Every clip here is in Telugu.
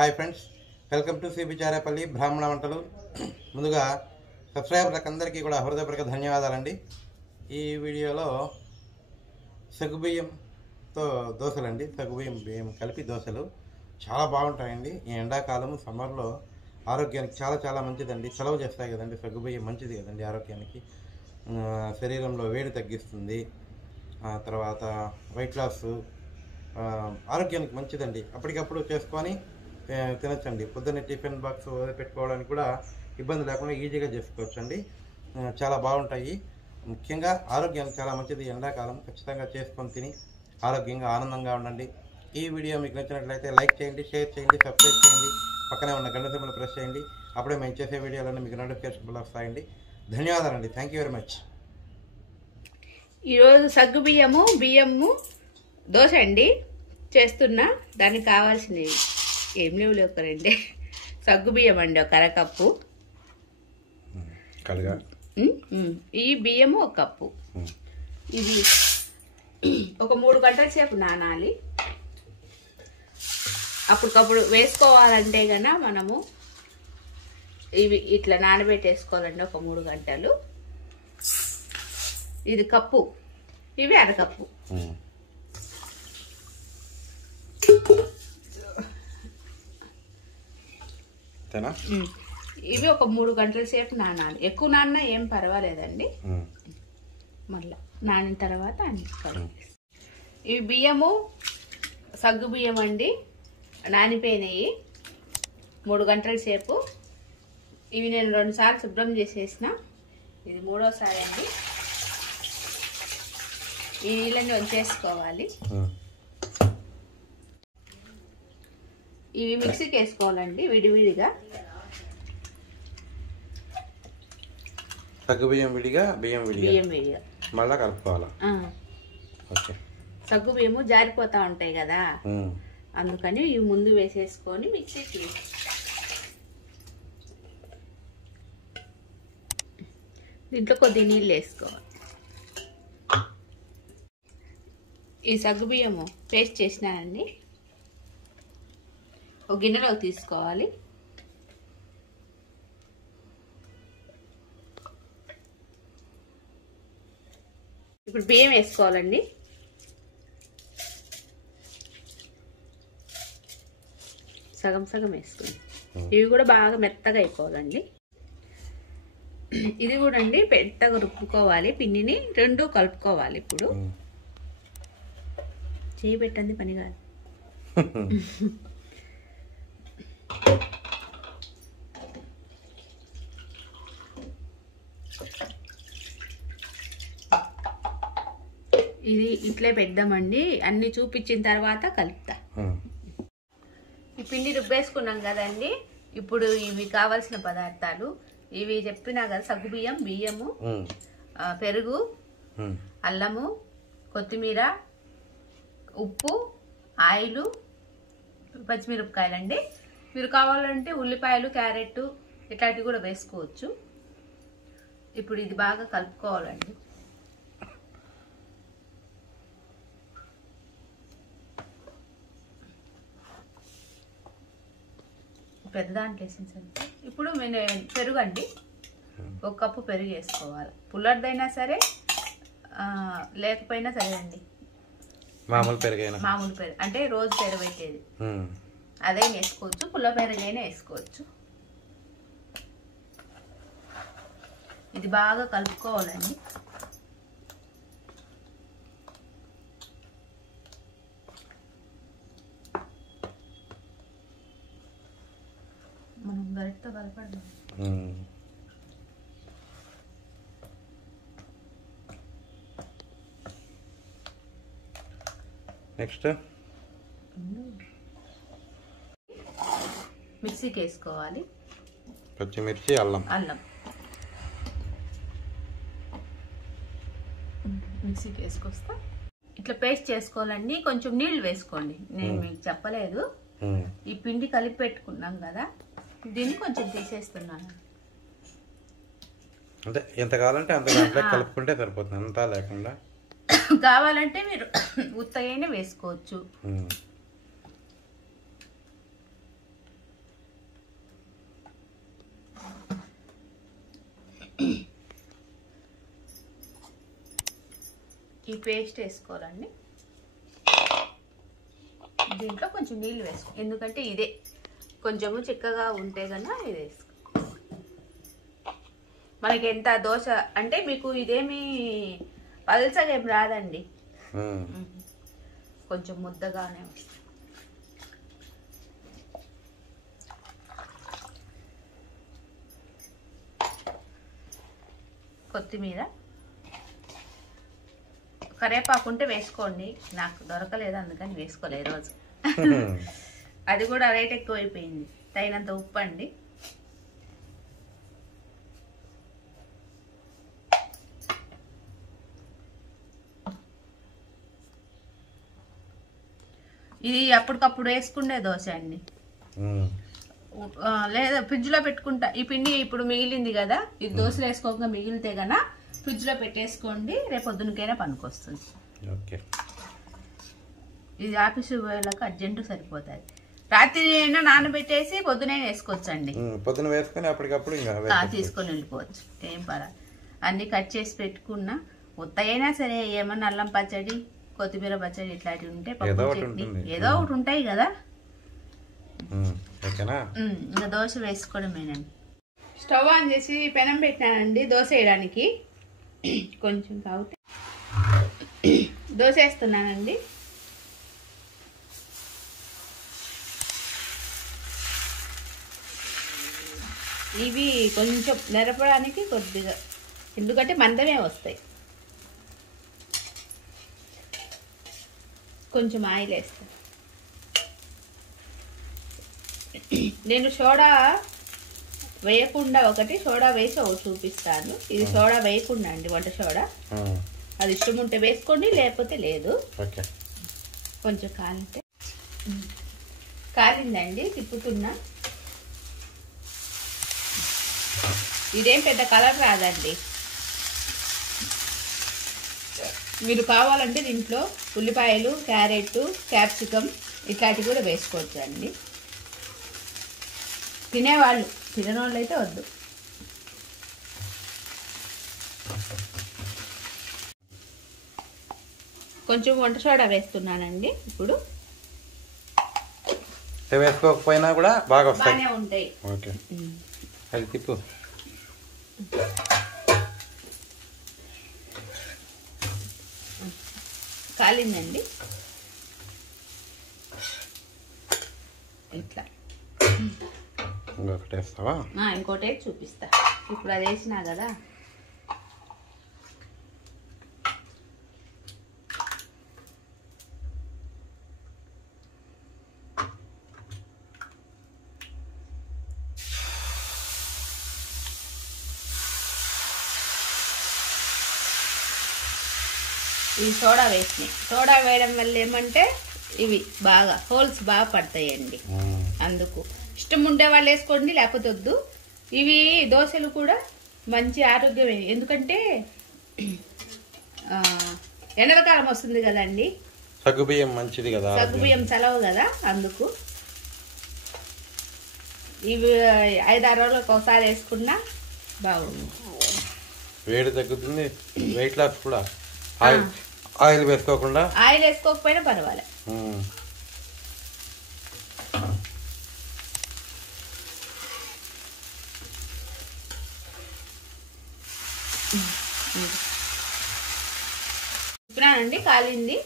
Hi friends, welcome to cbcharepalli బ్రాహ్మణవంటలు. ముందుగా సబ్స్క్రైబర్లకు అందరికీ కూడా హృదయపూర్వక ధన్యవాదాలండి. ఈ వీడియోలో సగ్గుబియ్యంతో దోశలండి. బియ్యం కలిపి దోశలు చాలా బాగుంటాయండి. ఈ ఎండాకాలం సమ్మర్లో ఆరోగ్యానికి చాలా మంచిదండి. చలవ చేస్తాయి కదండి. సగ్గుబియ్యం మంచిది కదండి ఆరోగ్యానికి. శరీరంలో వేడి తగ్గిస్తుంది. తర్వాత వెయిట్ లాస్, ఆరోగ్యానికి మంచిదండి. అప్పటికప్పుడు చేసుకొని తినచ్చండి. పొద్దున్నే టిఫిన్ బాక్స్ పెట్టుకోవడానికి కూడా ఇబ్బంది లేకుండా ఈజీగా చేసుకోవచ్చండి. చాలా బాగుంటాయి. ముఖ్యంగా ఆరోగ్యానికి చాలా మంచిది. ఎండాకాలం ఖచ్చితంగా చేసుకొని తిని ఆరోగ్యంగా ఆనందంగా ఉండండి. ఈ వీడియో మీకు నచ్చినట్లయితే లైక్ చేయండి, షేర్ చేయండి, సబ్స్క్రైబ్ చేయండి, పక్కనే ఉన్న గంట సింబల్ ప్రెస్ చేయండి. అప్పుడే మేము చేసే వీడియోలన్నీ మీకు నోటిఫికేషన్ వస్తాయండి. ధన్యవాదాలండి. Thank you very much. ఈరోజు సగ్గు బియ్యము దోశ అండి చేస్తున్నా. దానికి కావాల్సినవి ఏం లేవు ఒకరండి. సగ్గు బియ్యం అండి ఒక అరకప్పు, ఈ బియ్యము ఒక కప్పు. ఇది ఒక 3 గంటల సేపు నానాలి. అప్పటికప్పుడు వేసుకోవాలంటే గన మనము ఇవి ఇట్లా నానబెట్టేసుకోవాలండి ఒక 3 గంటలు. ఇది కప్పు, ఇవి అరకప్పు. ఇవి ఒక 3 గంటల సేపు నానాలి. ఎక్కువ నాన్న ఏం పర్వాలేదండి. మళ్ళా నానిన తర్వాత ఇవి బియ్యము సగ్గు బియ్యం అండి, నానిపోయినాయి 3 గంటల సేపు. ఇవి నేను 2 సార్లు శుభ్రం చేసేసిన. ఇది 3వసారి అండి. ఈ నీళ్ళని వంచేసుకోవాలి. ఇవి మిక్సీకి వేసుకోవాలండి విడివిడిగా. సగ్గు బియ్యం విడిగా, బియ్యం విడిగా మళ్ళా కలుపుకోవాలా? సగ్గు బియ్యము జారిపోతా ఉంటాయి కదా, అందుకని ఇవి ముందు వేసేసుకొని మిక్సీకి దీంట్లో కొద్ది నీళ్ళు వేసుకోవాలి. ఈ సగ్గు బియ్యము పేస్ట్ చేసినానండి. ఒక గిన్నెలోకి తీసుకోవాలి. ఇప్పుడు బియ్యం వేసుకోవాలండి. సగం వేసుకోండి. ఇవి కూడా బాగా మెత్తగా అయిపోవాలండి. ఇది కూడా అండి పెద్దగా రుబ్బుకోవాలి. పిండిని 2 కలుపుకోవాలి. ఇప్పుడు చేయి పెట్టండి పని కాదు. ఇది ఇట్లే పెద్దామండి. అన్ని చూపించిన తర్వాత కలుపుతా. ఈ పిండి రుబ్బేసుకున్నాం కదండి. ఇప్పుడు ఇవి కావాల్సిన పదార్థాలు ఇవి చెప్పినా కదా. సగ్గు బియ్యము, పెరుగు, అల్లము, కొత్తిమీర, ఉప్పు, ఆయిల్, పచ్చిమిరపకాయలండి. మీరు కావాలంటే ఉల్లిపాయలు, క్యారెట్ ఇట్లాంటివి కూడా వేసుకోవచ్చు. ఇప్పుడు ఇది బాగా కలుపుకోవాలండి. పెద్ద దాంట్లో వేసించండి. ఇప్పుడు పెరుగు అండి, 1 కప్పు పెరుగు వేసుకోవాలి. పుల్లటిదైనా సరే లేకపోయినా సరే అండి. మామూలు పెరుగు అంటే రోజు పెరుగు పెట్టేది అదే వేసుకోవచ్చు. పుల్ల పెరుగైనా వేసుకోవచ్చు. ఇది బాగా కలుపుకోవాలండి. మనం గరిటతో కలపడం. నెక్స్ట్ మిక్సీకి వేసుకోవాలి. పచ్చిమిర్చి, అల్లం మిక్సీకి వేసుకొస్తా. ఇట్లా పేస్ట్ చేసుకోవాలండి. కొంచెం నీళ్లు వేసుకోండి. నేను మీకు చెప్పలేదు. ఈ పిండి కలిపి పెట్టుకున్నాం కదా, దీన్ని కొంచెం తీసేస్తున్నాను. అంటే ఎంత కావాలంటే అంత దాంట్లో కలుపుకుంటే సరిపోతుంది, అంతా లేకుండా. కావాలంటే మీరు ఉత్తగైనా వేసుకోవచ్చు. ఈ పేస్ట్ వేసుకోవాలండి. దీంట్లో కొంచెం నీళ్ళు వేసుకో, ఎందుకంటే ఇదే కొంచెము చిక్కగా ఉంటే కన్నా ఇది వేసుకో. మనకి ఎంత దోశ అంటే మీకు ఇదేమి పల్చగా ఏం రాదండి, కొంచెం ముద్దగానే వస్తుంది. కొత్తిమీర, కరివేపాకు ఉంటే వేసుకోండి, నాకు దొరకలేదు అందుకని వేసుకోలేదు ఈరోజు. అది కూడా రేట్ ఎక్కువైపోయింది. తగినంత ఉప్పు అండి. ఇది అప్పటికప్పుడు వేసుకుండే దోశ అండి, లేదా ఫ్రిడ్జ్ లో పెట్టుకుంటా. ఈ పిండి ఇప్పుడు మిగిలింది కదా, ఇది దోశలు వేసుకోకుండా మిగిలితే గన ఫ్రిడ్జ్ లో పెట్టేసుకోండి, రేపు పొద్దునకైనా పనికొస్తుంది. ఇది ఆఫీసు వేళకు అర్జెంటు సరిపోతుంది. రాత్రి అయినా నానబెట్టేసి పొద్దునే వేసుకోవచ్చండి, పొద్దున వేసుకొని అప్పటికప్పుడు తీసుకొని వెళ్ళిపోవచ్చు, ఏం పర్వాలేదు. అన్ని కట్ చేసి పెట్టుకున్నా, ఉత్తైనా సరే ఏమన్నా అల్లం పచ్చడి, కొత్తిమీర పచ్చడి ఇట్లాంటివి ఉంటే, పప్పు చట్నీ ఏదో ఒకటి ఉంటాయి కదా. ఇంకా దోశ వేసుకోవడమేనండి. స్టవ్ ఆన్ చేసి పెనం పెట్టానండి దోశ వేయడానికి. కొంచెం కావుతే దోశ వేస్తున్నానండి. ఇవి కొంచెం నెరపడానికి కొద్దిగా, ఎందుకంటే మందమే వస్తాయి. కొంచెం ఆయిల్ వేస్తాను. నేను సోడా వేయకుండా ఒకటి, సోడా వేసి ఒకటి చూపిస్తాను. ఇది సోడా వేయకుండా అండి, వంట సోడా. అది ఇష్టం ఉంటే వేసుకోండి, లేకపోతే లేదు. కొంచెం కాలితే కాలిందండి, తిప్పుతున్నా. ఇదేం పెద్ద కలర్ రాదండి. మీరు కావాలంటే దీంట్లో ఉల్లిపాయలు, క్యారెట్, క్యాప్సికమ్ ఇట్లాంటివి కూడా వేసుకోవచ్చు అండి. తినేవాళ్ళు, తిననోళ్ళు అయితే వద్దు. కొంచెం వంట సోడా వేస్తున్నానండి. ఇప్పుడు వేసుకోకపోయినా కూడా బాగానే ఉంటాయి. ఓకే, అది తిప్పు. కాలిందండి ఇట్లా. ఇంకొకటి వేస్తావా? ఇంకోటి చూపిస్తా. ఇప్పుడు అది వేసినా కదా, ఇది సోడా వేసినాయి. సోడా వేయడం వల్ల ఏమంటే ఇవి బాగా హోల్స్ బాగా పడతాయండి. అందుకు ఇష్టం ఉండే వాళ్ళు వేసుకోండి, లేకపోతే వద్దు. ఇవి దోశలు కూడా మంచి ఆరోగ్యమే, ఎందుకంటే ఎండలకాలం వస్తుంది కదండి, సగ్గుబియ్యం మంచిది కదా, సగ్గుబియ్యం చలవు కదా. అందుకు ఇవి 5-6 రోజులకు ఒకసారి వేసుకున్నా బాగుంది. వేడి తగ్గుతుంది, వెయిట్ లాస్ కూడా. ఆయిల్ వేసుకోకుండా, ఆయిల్ వేసుకోకపోయినా పర్వాలేదు. ఇప్పుడానండి కాలింది.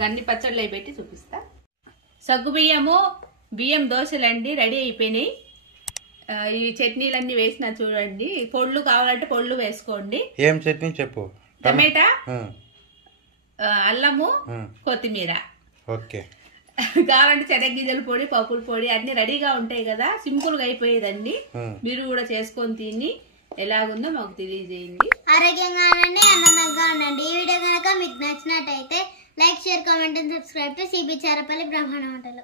గన్ని పచ్చళ్ళు అవి పెట్టి చూపిస్తా. సగ్గుబియ్యము, బియ్యం దోశలండి రెడీ అయిపోయినాయి. ఈ చట్నీలన్నీ వేసినా చూడండి. పొళ్ళు కావాలంటే పొళ్ళు వేసుకోండి. ఏం చట్నీ చెప్పు? టమాటా, అల్లము, కొత్తిమీర. ఓకే. కావాలంటే శనగగింజల పొడి, పప్పుల పొడి అన్ని రెడీగా ఉంటాయి కదా. సింపుల్ గా అయిపోయేదండి. మీరు కూడా చేసుకొని తిని ఎలాగుందో మాకు తెలియజేయండి. ఆరోగ్యంగా ఉండండి, ఆనందంగా ఉండండి. ఈ వీడియో కనుక మీకు నచ్చినట్టయితే like, share, comment and subscribe to cbcharepalli బ్రహ్మణవంటలు.